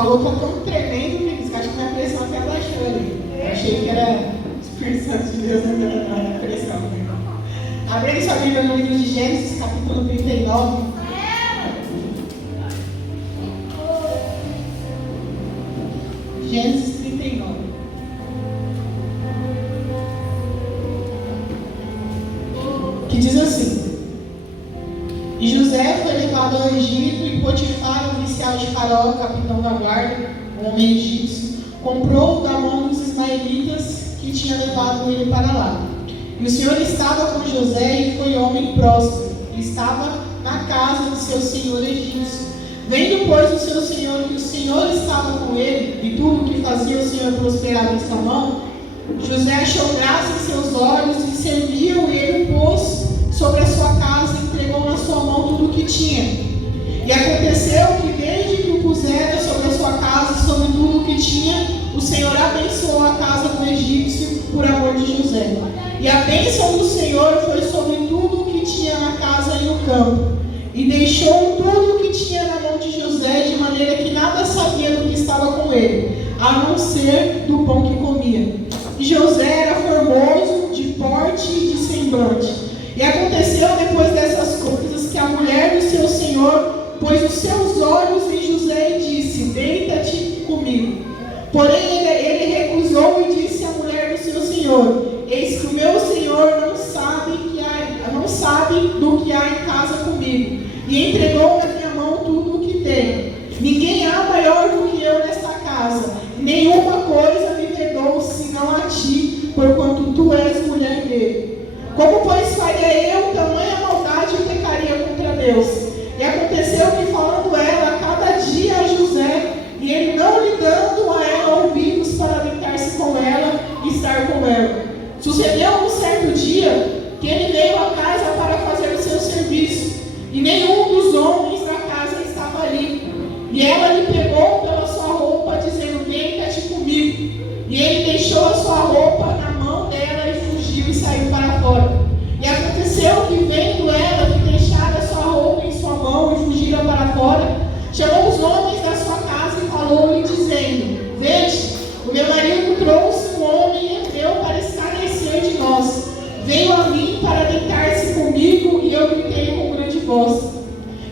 calor tá tão tremendo que acho que minha pressão até baixou ali. Eu achei que era o Espírito Santo de Deus na pressão. Abrindo sua Bíblia no livro de Gênesis, capítulo 39. Gênesis 39. Que diz assim: E José foi levado ao Egito, e Potifar, o oficial de Faraó, capitão da guarda, um homem egípcio, comprou-o da mão dos ismaelitas que tinha levado ele para lá. E o Senhor estava com José e foi homem próspero, e estava na casa de seu senhor egípcio. Vendo, pois, o seu senhor que o Senhor estava com ele, e tudo o que fazia o Senhor prosperar em sua mão, José achou graça em seus olhos e serviu ele, pôs sobre a sua casa e entregou na sua mão tudo o que tinha. E aconteceu que desde que o pusera sobre a sua casa e sobre tudo o que tinha, o Senhor abençoou a casa do egípcio por amor de José. E a bênção do Senhor foi sobre tudo o que tinha na casa e no campo. E deixou tudo o que tinha na mão de José, de maneira que nada sabia do que estava com ele, a não ser do pão que comia. E José era formoso, de porte e de semblante. E aconteceu depois dessas coisas que a mulher do seu senhor pôs os seus olhos em José e disse: Deita-te comigo. Porém ele recusou e disse à mulher do seu senhor: Eis que o meu senhor não sabe do que há em casa comigo, e entregou na minha mão tudo o que tem. Ninguém há maior do que eu nesta casa, nenhuma coisa me vedou senão a ti, porquanto tu és mulher dele. Como, pois, faria eu tamanha maldade e pecaria contra Deus? E aconteceu que, falando ela cada dia a José, e ele não lhe dando a ela ouvidos para deitar-se com ela e estar com ela, sucedeu um certo dia que ele veio à casa para fazer o seu serviço, e nenhum dos homens da casa estava ali. E ela lhe pegou pela sua roupa, dizendo: Deita-te comigo. E ele deixou a sua roupa na mão dela e fugiu e saiu para fora. E aconteceu que, vendo ela que deixara a sua roupa em sua mão e fugira para fora, chamou os homens da sua casa e falou-lhe, dizendo: Vede, o meu marido trouxe um homem hebreu para escarnecer de nós. Veio a mim para deitar-se comigo, e eu gritei com grande voz.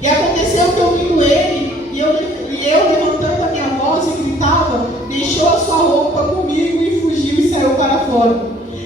E aconteceu que, ouvindo ele, e eu levantando a minha voz e gritava, deixou a sua roupa comigo e fugiu e saiu para fora.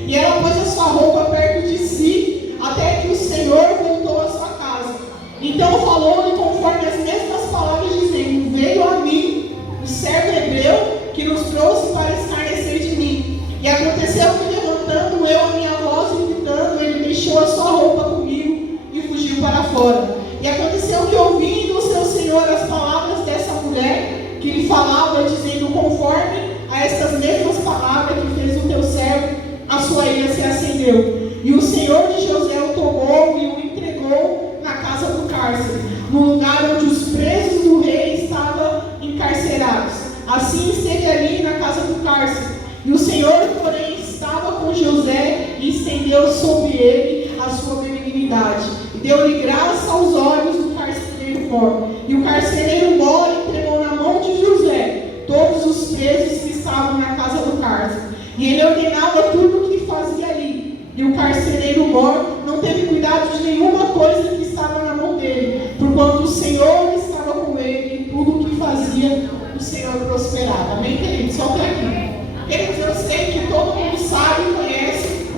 E ela pôs a sua roupa perto de si, até que o Senhor voltou à sua casa. Então falou-lhe conforme as mesmas palavras, dizendo: Veio a mim o servo hebreu que nos trouxe para escarnecer de mim. E aconteceu que, levantando eu a minha voz e gritando, ele deixou a sua roupa comigo e fugiu para fora. E aconteceu que, ouvindo o seu senhor as palavras dessa mulher, que lhe falava, dizendo conforme a estas mesmas palavras que fez o teu servo, a sua ira se acendeu. E o senhor de José o tomou e o entregou na casa do cárcere, no lugar onde os presos do rei estavam encarcerados. Assim esteve ali na casa do cárcere. E o Senhor, porém, estava com José e estendeu sobre ele a sua benignidade. E deu-lhe graça aos olhos do carcereiro mor. E o carcereiro mor entregou na mão de José todos os presos que estavam na casa do cárcere. E ele ordenava tudo o que fazia ali. E o carcereiro mor não teve cuidado de nenhuma coisa que estava na mão dele, porquanto o Senhor estava com ele, e tudo o que fazia o Senhor prosperava. Amém, queridos? Só até aqui. Queridos, eu sei que todo mundo sabe e conhece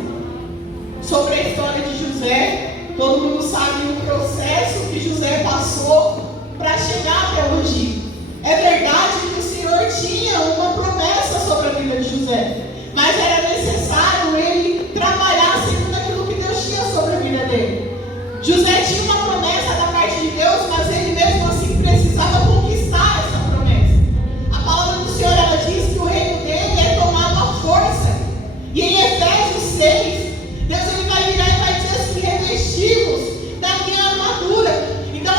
sobre a história de José. Todo mundo sabe o processo que José passou para chegar até hoje. É verdade que o Senhor tinha uma promessa sobre a vida de José, mas era necessário ele trabalhar segundo aquilo que Deus tinha sobre a vida dele. José tinha uma promessa da parte de Deus, mas ele mesmo assim precisava conquistar essa promessa. A palavra do Senhor, ela diz que o reino dele é tomado à força. E em Efésios 6, Deus ele vai virar e vai dizer assim: revestivos da minha armadura. Então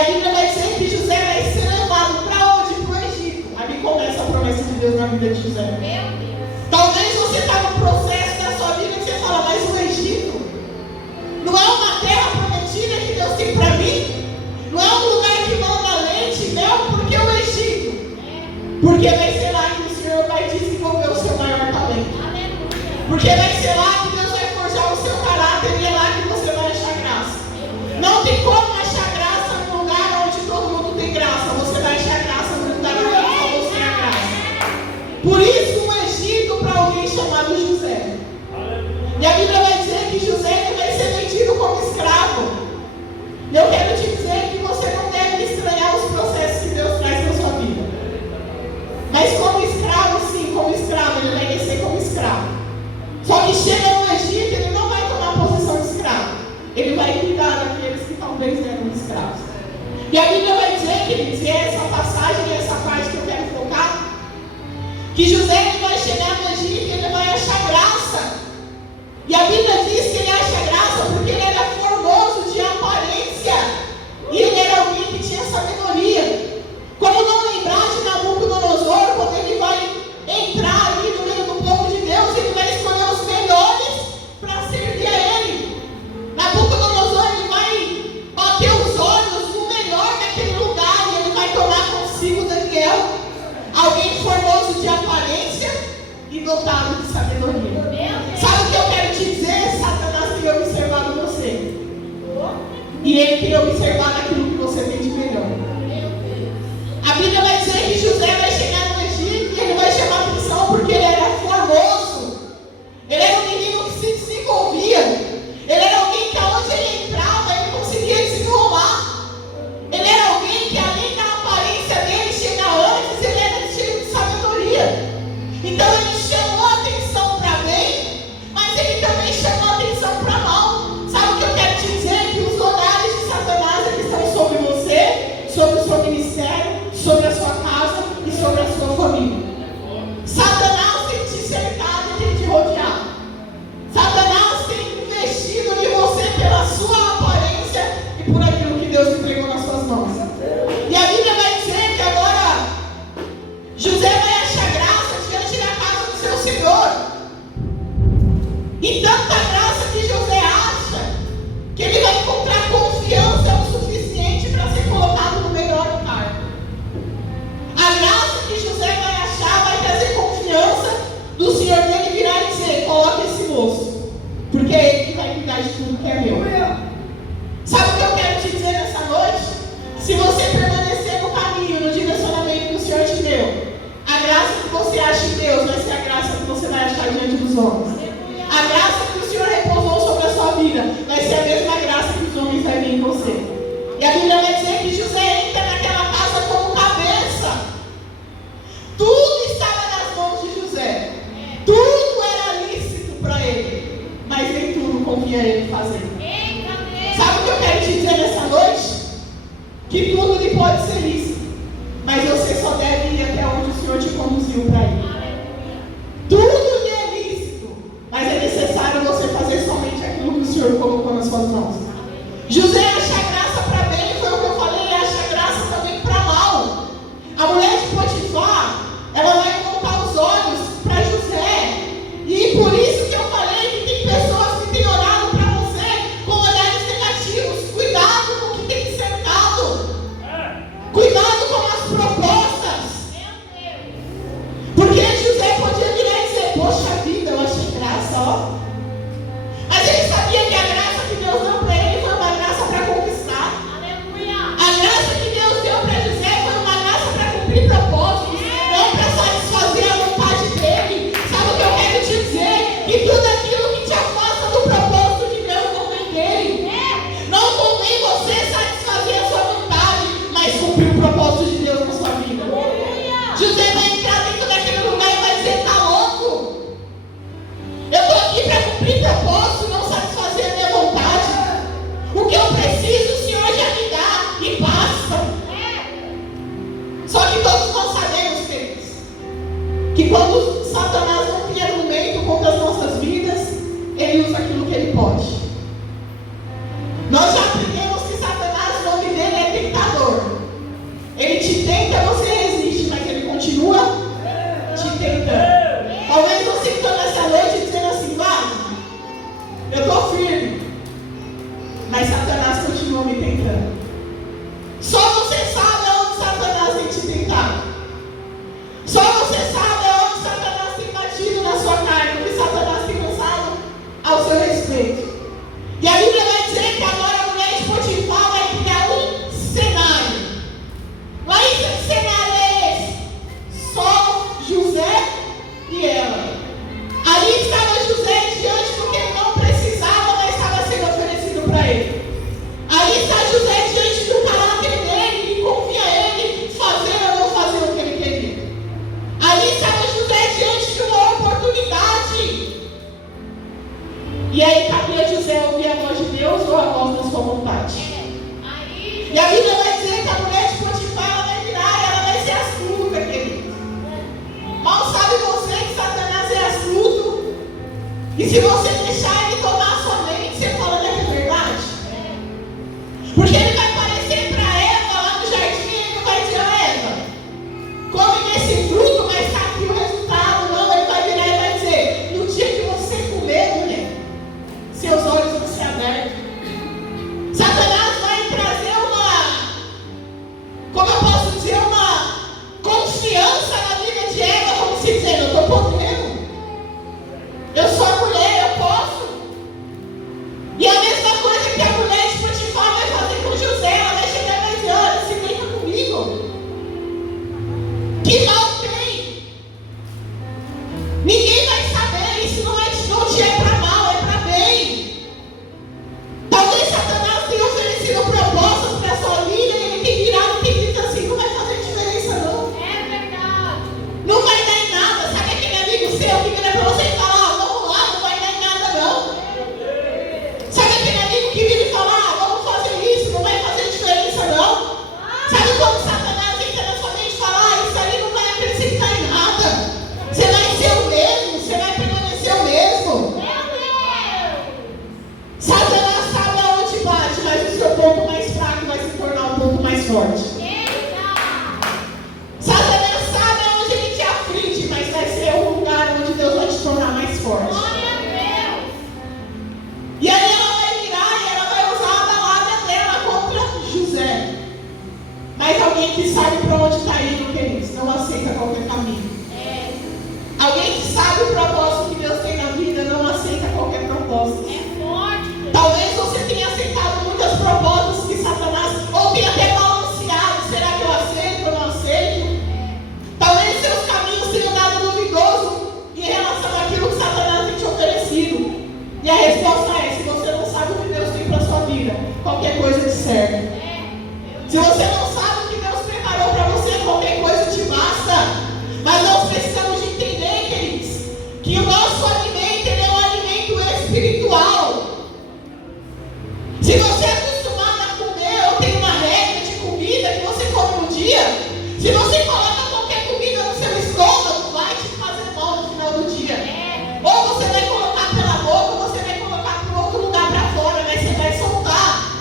a Bíblia vai dizer que José vai ser levado para onde? Para o Egito. Aí começa a promessa de Deus na vida de José. Talvez você está no processo da sua vida e você fala, mas o Egito não é uma terra prometida que Deus tem para mim? Não é um lugar que manda leite e mel? Por que o Egito? Porque vai ser lá que o Senhor vai desenvolver o seu maior talento. Porque vai ser lá que Deus vai forjar o seu caráter e é lá que você vai achar graça. Não tem como achar graça num lugar onde todo mundo tem graça. Você vai achar graça no lugar onde só você tem graça. Por isso o Egito para alguém chamado José. E a Bíblia vai dizer que José ele vai ser vendido como escravo. E eu quero te dizer que você não deve estranhar os processos que Deus traz na sua vida. Mas como escravo, sim, como escravo, ele vai descer como escravo. Só que chega no Egito, ele não vai tomar a posição de escravo. Ele vai cuidar daqueles que talvez eram escravos. E a Bíblia vai dizer, queridos, e é essa passagem, e essa parte que eu quero focar, que José ele vai chegar no Egito e ele vai achar graça. E a Bíblia diz que ele acha graça porque ele era formoso de aparência. E ele era alguém que tinha sabedoria. Como não lembrar de Nabucodonosor, quando ele vai entrar ali no meio do povo de Deus, ele vai escolher os melhores para servir a ele. Nabucodonosor ele vai bater os olhos no melhor daquele lugar e ele vai tomar consigo Daniel, alguém formoso de aparência e dotado de sabedoria. Sabe o que eu quero te dizer? Satanás tem observado você. E ele tem observado aquilo que você tem de melhor. A Bíblia vai dizer que José vai chegar no Egito e ele vai chamar atenção porque ele era formoso. Ele era um menino que se desenvolvia. Ele era alguém que aonde ele entrava, ele conseguia desenrolar. Ele era alguém que além da aparência dele chegar antes, ele era cheio de sabedoria. Então ele chamou a atenção para bem, mas ele também chamou a atenção para mal. Sabe o que eu quero te dizer? Que os olhares de Satanás eles estão sobre você, sobre o seu ministério, sobre a sua casa e sobre a sua família. Satanás tem te cercado e tem te rodeado. Satanás tem investido em você pela sua aparência e por aquilo que Deus entregou nas suas mãos. E a Bíblia vai dizer que agora José vai achar graça diante da casa do seu Senhor. E tanta graça que José acha que ele vai encontrar confiança o suficiente para ser colocado no melhor lugar. A graça que José vai achar vai trazer confiança do Senhor dele virar e dizer, coloca esse moço, porque é ele que vai cuidar de tudo que é meu. Sabe o que eu quero te dizer nessa noite? Se você permanecer no caminho, no direcionamento que o Senhor te deu, a graça que você acha em Deus vai ser a graça que você vai achar diante dos homens. A graça que o Senhor repousou sobre a sua vida vai ser a mesma graça que os homens vai vir em você. E a Bíblia vai dizer que José entra naquela casa como cabeça. Tudo estava nas mãos de José. Tudo era lícito para ele. Mas nem tudo convinha a ele fazer. Sabe o que eu quero te dizer nessa noite? Que tudo lhe pode ser lícito. Mas você só deve ir até onde o Senhor te conduziu para ir. Tudo lhe é lícito. Mas é necessário você fazer somente aquilo que o Senhor colocou nas suas mãos. José acha graça para bem, foi o que eu falei, ele acha graça também para mal. A mulher de Potifar, ela vai voltar os olhos para José. E por isso que eu falei que tem pessoas que têm orado para você com olhares negativos. Cuidado com o que tem te cercado. Cuidado com as propostas. Porque José podia virar e dizer, poxa vida, eu achei graça, ó. Mas ele sabia que a graça que Deus deu para ele foi uma graça para conquistar. Ele te tenta, você resiste, mas ele continua te tentando. Talvez você ficou nessa noite dizendo assim, vai, eu estou firme, mas Satanás continua me tentando. Só você sabe aonde Satanás tem te tentado. Só você sabe aonde Satanás tem batido na sua carne, o que Satanás tem lançado ao seu respeito. E a Bíblia vai dizer que agora a mulher de Potifar vai criar um cenário. Mas que cenário é esse? Só José e ela. Ali estava José diante do que ele não precisava, mas estava sendo oferecido para ele. Ali está José diante do caráter dele, que confia ele fazer ou não fazer o que ele queria. Ali estava José diante de uma oportunidade. E aí cabia José ouvir a voz de Deus ou a voz da sua vontade. E a Bíblia vai dizer que a mulher de Potifar ela vai virar e ela vai ser astuta, querido. Mal sabe você que Satanás é astuto. E se você deixar ele tomar a sua mente, você fala que é verdade. Porque ele vai aparecer para Eva lá no jardim e ele vai dizer, Eva, come desse fruto, mas está aqui o resultado. Não, ele vai virar e vai dizer, no dia que você comer, mulher, seus olhos vão ser abertos. Satanás vai trazer como eu posso dizer, uma confiança na vida de Eva, como se dizendo, eu estou podendo. Eu sou a mulher, eu posso. E a mesma coisa que a mulher de Potifar vai fazer com José, ela vai chegar e vai dizer, olha, se deita comigo. Que mal tem. Ninguém vai saber, isso não te é para mal, é para bem. Talvez Satanás tenha oferecido propostas para a sua vida e ele tem virado e tem dito assim, não vai fazer diferença não. É verdade. Não vai dar em nada. Sabe aquele amigo seu que vira para você e fala, vamos lá, não vai dar em nada não. Sabe aquele amigo que vira e fala, vamos fazer isso, não vai fazer diferença não. Sabe quando Satanás entra na sua mente e fala, isso ali não vai acrescentar em nada. Você vai ser o mesmo, você vai permanecer o mesmo. Satanás sabe aonde bate, mas o seu ponto mais fraco vai se tornar um ponto mais forte. Satanás sabe aonde ele te aflige, mas vai ser um lugar onde Deus vai te tornar mais forte. E aí ela vai virar e ela vai usar a palavra dela contra José. Mas alguém que sabe para onde está indo, queridos, não aceita qualquer caminho. Alguém que sabe o propósito que Deus tem na vida, não aceita qualquer propósito. Talvez você tenha aceitado muitas propostas que Satanás, ou tenha até balanceado, será que eu aceito ou não aceito? Talvez seus caminhos tenham dado duvidoso em relação àquilo que Satanás tem te oferecido. E a resposta é, se você não sabe o que Deus tem para a sua vida, qualquer coisa te serve. Se você não sabe o que Deus preparou para você, qualquer coisa te basta. Mas nós precisamos de entender, queridos, que o nosso alimento é um alimento espiritual. Se você é acostumado a comer ou tem uma regra de comida que você come um dia, se você coloca qualquer comida no seu estômago, vai te fazer mal no final do dia. Ou você vai colocar pela boca, ou você vai colocar por outro lugar para fora, mas você vai soltar.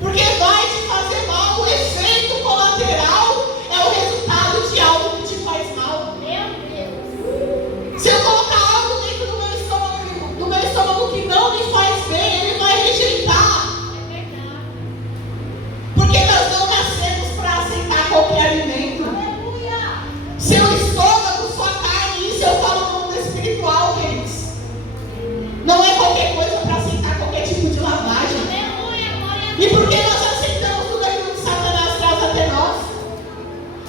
Porque vai te fazer mal. O efeito colateral é o resultado de algo que te faz mal. Se eu colocar algo dentro do meu estômago que não me faz bem, ele vai rejeitar. Porque nós não nascemos para aceitar qualquer alimento. Seu estômago, sua carne, isso eu falo no mundo espiritual, queridos. Não é qualquer coisa para aceitar qualquer tipo de lavagem. E por que nós aceitamos tudo aquilo que Satanás traz até nós?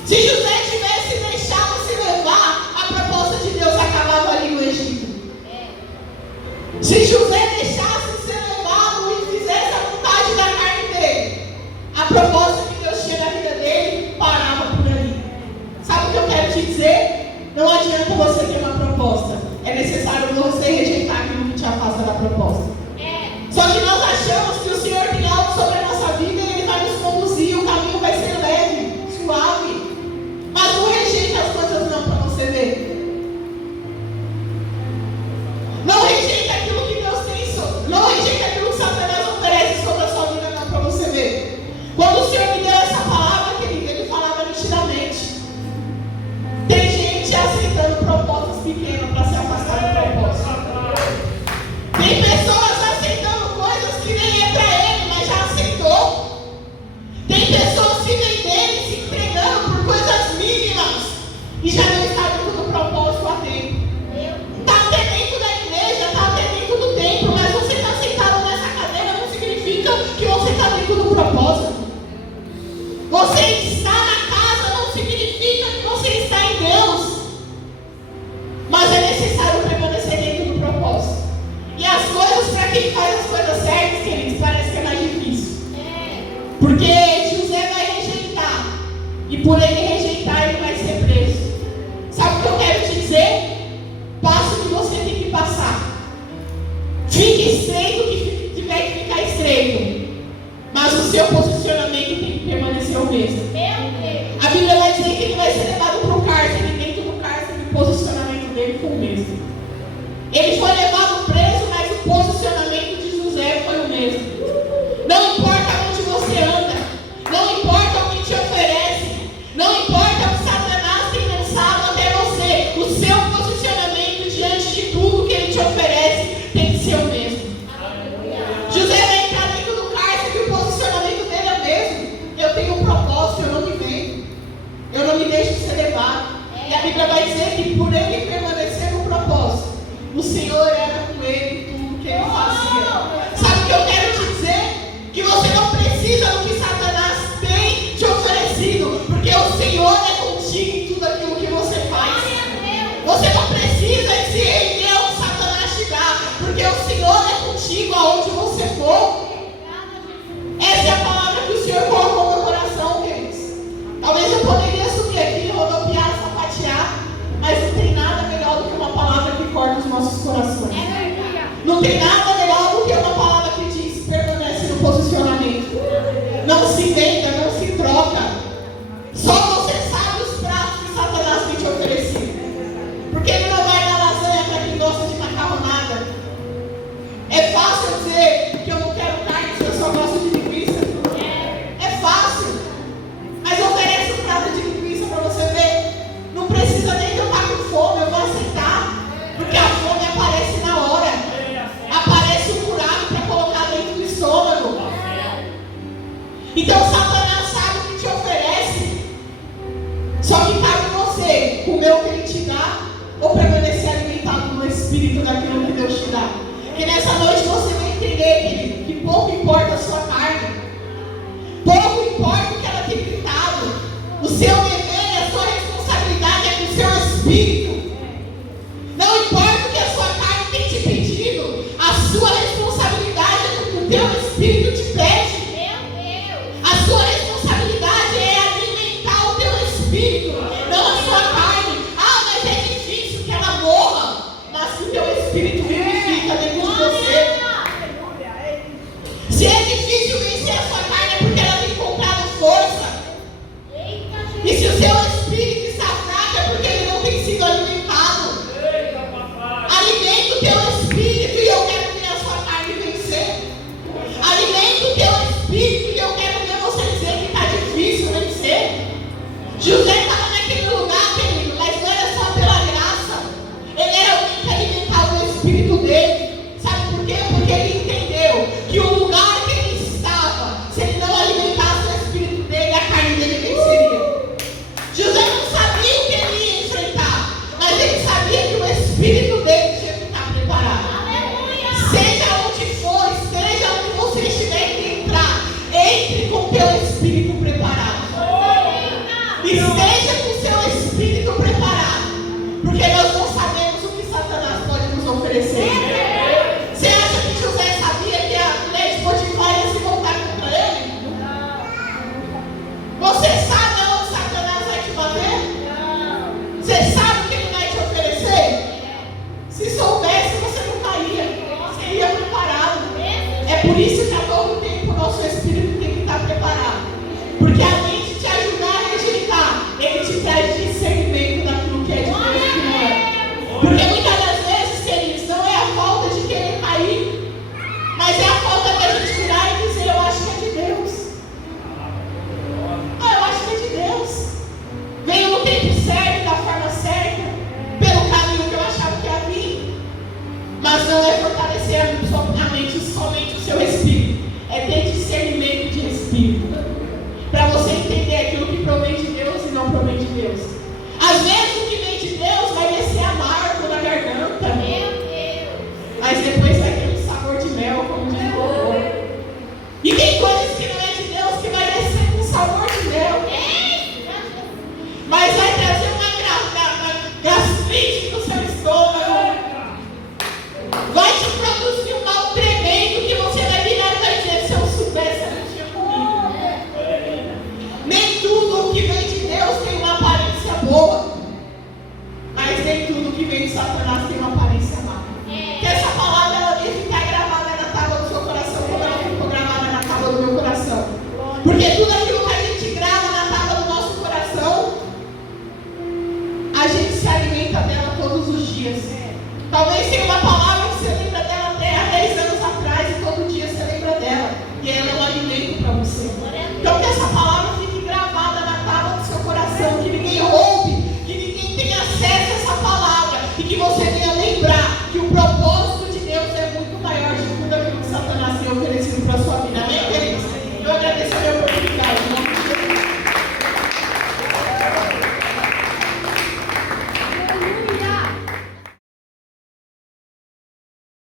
Se José tivesse deixado se levar, a proposta de Deus acabava ali no Egito. Se José deixasse ser levado e fizesse a vontade da carne dele, a proposta que Deus tinha na vida dele parava por ali. Sabe o que eu quero te dizer? Não adianta você ter uma proposta. É necessário você rejeitar aquilo que te afasta da proposta. Só que nós achamos que o Senhor tem algo sobre a nossa vida e Ele vai nos conduzir, o caminho vai ser leve, suave. Mas não rejeite as coisas não para você ver. Não rejeite aquilo que Deus tem, não rejeite aquilo que Satanás oferece sobre a sua vida não para você ver. Quando o Senhor Porque José vai rejeitar. E por ele rejeitar, ele vai ser preso. Sabe o que eu quero te dizer? Passa o que você tem que passar. Fique estreito o que tiver que ficar estreito. Mas o seu posicionamento tem que permanecer o mesmo. A Bíblia vai dizer que ele vai ser levado para o cárcere. E dentro do cárcere, o posicionamento dele foi o mesmo. Ele foi levado preso, mas o posicionamento de José foi o mesmo. Não importa onde você anda, não importa o que te oferece, não importa o que Satanás tem lançado até você, o seu posicionamento diante de tudo que ele te oferece tem que ser o mesmo. José vai entrar dentro do cárcere e o posicionamento dele é o mesmo. Eu tenho um propósito, eu não me vendo, eu não me deixo ser levado. E a Bíblia vai dizer que por ele permanecer no propósito, o Senhor era com ele em tudo que ele fazia. Sabe o que eu quero te dizer? Que você não precisa do que Satanás tem te oferecido, porque o Senhor é contigo em tudo aquilo que você faz. Você não precisa de se render ao que Satanás te dá, porque o Senhor é contigo aonde você for. Essa é a palavra que o Senhor colocou no meu coração, queridos. Talvez eu poderia subir aqui, rodopiar, sapatear, mas não tem nada melhor do que uma palavra que corta os nossos corações. Não tem nada melhor do que uma palavra que diz: permanece no posicionamento. Não se venda, não se troca. Só você sabe os pratos que Satanás tem te oferecido. Porque ele não vai dar lasanha para quem gosta de macarronada. É fácil dizer que eu não quero carne se eu só gosto de linguiça. É fácil. Mas oferece um prato de linguiça para você ver. Não precisa nem que eu estar com fome, eu vou aceitar. Porque a fome aparece na hora. Aparece um buraco para colocar dentro do estômago. Então Satanás sabe o que te oferece. Só que cabe em você comer o que ele te dá ou permanecer alimentado no Espírito daquilo que Deus te dá. Que nessa noite você vai entender, querido, que pouco importa a sua carne. Pouco importa o que ela tem gritado. O seu dever e a sua responsabilidade é com o seu Espírito. Não importa o que a sua carne tem te pedido, a sua responsabilidade é com o que o teu Espírito te pede. A sua responsabilidade é alimentar o teu Espírito, não a sua carne. Ah, mas é difícil que ela morra, mas que o teu Espírito vivifica dentro de você. Se é difícil vencer a sua carne, é porque ela tem comprado força. E se o seu Espírito está fraco, é porque ele não tem sido alimentado. Alimenta o teu Espírito e eu quero ver a sua carne vencer. Alimenta o teu Espírito e eu quero ver você dizer que está difícil vencer. José estava naquele lugar, querido, mas não era só pela graça. Ele era alguém que alimentava o Espírito dele. Sabe por quê? Porque ele entendeu que o lugar que ele estava, se ele não alimentasse o Espírito dele, a carne dele venceria. José não sabia o que ele ia enfrentar, mas ele sabia que o Espírito dele tinha que estar preparado. Seja onde for, esteja onde você estiver que entrar, entre com o teu Espírito preparado. Esteja com o seu Espírito preparado, porque nós não sabemos o que Satanás pode nos oferecer. Você acha que José sabia que a mulher de Potifar ia se voltar contra ele? Você sabe aonde Satanás vai te bater? Você sabe o que ele vai te oferecer? Se soubesse, você não estaria. Você ia preparado. É por isso que a todo tempo o nosso Espírito tem que estar preparado. Porque além de te ajudar a rejeitar, ele te traz discernimento daquilo que é de Deus e que não é. Porque muitas das vezes, queridos, não é a falta de querer cair, mas é a falta de a gente virar e dizer: eu acho que é de Deus. Ah, eu acho que é de Deus. Veio no tempo certo, da forma certa, pelo caminho que eu achava que ia vir. Mas não é fortalecer a mente, somente o seu espírito. É ter discernimento de espírito. Para você entender aquilo que provém de Deus e não provém de Deus. Às vezes o que vem de Deus vai descer amargo na garganta. Mas depois vai ter um sabor de mel, como diz o louvor. E tem coisas que não é de Deus que vai descer com sabor de mel. Mas vai trazer uma gastrite no seu estômago. Vai te produzir um mal tremendo que você vai virar e vai dizer: se eu soubesse, eu não tinha comido. Porque